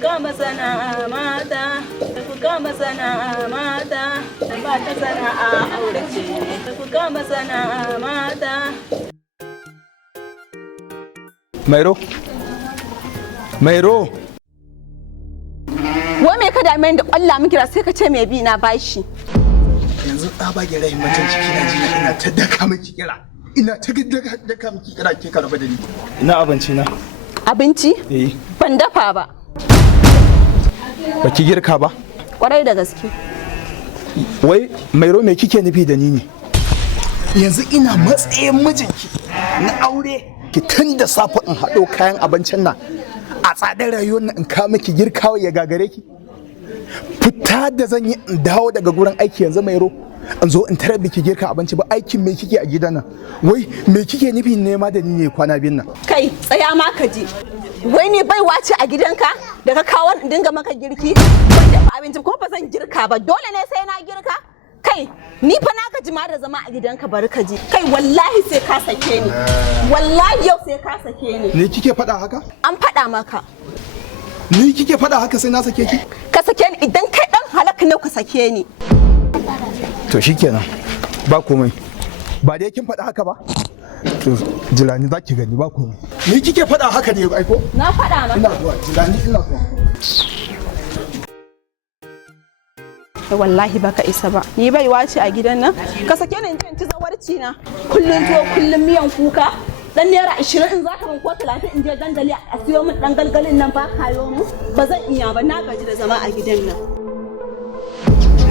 kama sana'a mata, ku kama sana'a mata, ba ta sana'a aure ce, ku kama sana'a mata. Mairo? Mairo? Wai me ka dame da kwalla min kira sai ka ce me bi na bashi. Yanzu tsabage rai mutum ciki na jina ina ta daka miki kira. Ina ta daka miki kira ke karba da ni. Ina abinci na. Abinci? Eh. Ban dafa ba. Baki girka ba? Kwarai da gaske. Wai Mairo me kike nufi da ni ne? Yanzu ina matsayin mijinki na aure. Ki tun da safe in haɗo kayan abincin nan a tsadar rayuwar nan in kawo miki girkawa ya gagare ki. Fita da zan yi in dawo daga gurin aiki yanzu Mairo in zo in tarar biki girka abinci ba aikin me kike a gidan nan? Wai me kike nufi nema da ni ne kwana biyun nan? Kai tsaya ma ka ji. Wai ne baiwa ce a gidanka da ka kawo in dinga maka girki? Ban dafa abinci kuma ba zan girka ba dole ne sai na girka? Kai ni fa na ka jima da zama a gidanka bari ka ji. Kai wallahi sai ka sake ni. Wallahi yau sai ka sake ni. Ni kike faɗa haka? An faɗa maka. Ni kike faɗa haka sai na sake ki? Ka sake ni idan kai dan halaka ne ka sake ni. To shikenan ba komai. Ba dai kin faɗa haka ba? To jira ni zaki gani ba komai. Ni kike faɗa haka ne ai ko? Na faɗa maka. Ina zuwa jira ni ina zuwa. Wallahi baka isa ba. Ni baiwa ce a gidan nan. Ka sake ni in ci zawarci na. Kullun tuwo kullun miyan kuka. Dan naira 20 in zaka min ko 30 in je dandali a siyo min dan galgalin nan ba kayo mu. Ba zan iya ba na gaji da zama a gidan nan.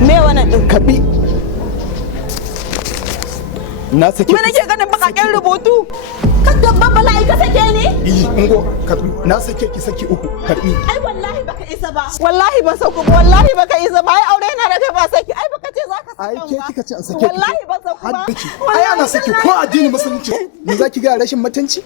Me wannan din Kabi. Na sake. Me nake ganin bakaken rubutu? Ka dabban bala'i ka sake ni? Ingo karbi. Na sake ki saki uku karbi. Ai wallahi baka isa ba. Wallahi ba sauku ba. Wallahi baka isa ba. Ai aure na da kai ba saki. Ai baka ce zaka saki ba. Ai ke kika ce an sake ki. Wallahi ba sauku ba. Ai ana saki ko addini musulunci. Ni zaki ga rashin mutunci?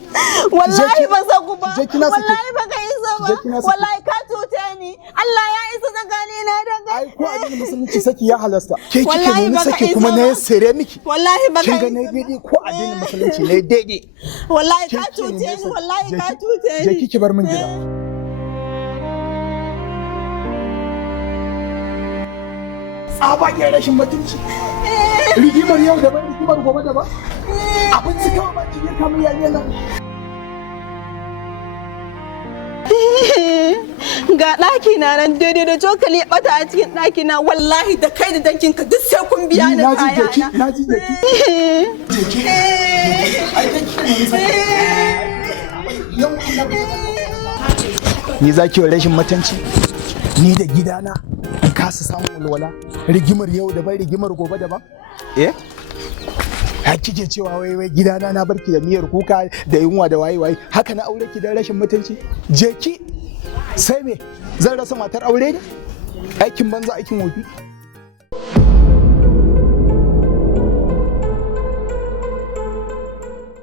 Wallahi ba sauku ba. Je kina saki. Wallahi baka isa ba. Wallahi ka tuce ni. Allah ya isa tsakani na da kai. Ai ko addini musulunci saki ya halasta. Ke kike Wallahi ne baka saki isa kuma ba. na sere miki. Wallahi baka Kin ga isa ne ba. daidai ko addinin musulunci ne daidai. Wallahi ka tuce ni. Wallahi ka tuce ni. Je kiki bar min gida. Tsabagen rashin mutunci. Rigimar yau da ban rigimar gobe da ba. Abinci kawai ba ki girka min yayin nan. Ga ɗaki na nan daidai da cokali ya ɓata a cikin ɗaki na wallahi da kai da dankinka duk sai kun biya ni kaya na. Na ji jeki. Jeki. Ai ni za ki rashin mutunci ni da gidana in kasa samun walwala rigimar yau daban rigimar gobe daban har kike cewa wai gidana na barki da miyar kuka da yunwa da waye haka na aure ki da rashin mutunci je ki sai me zan rasa matar aure ne aikin banza aikin wofi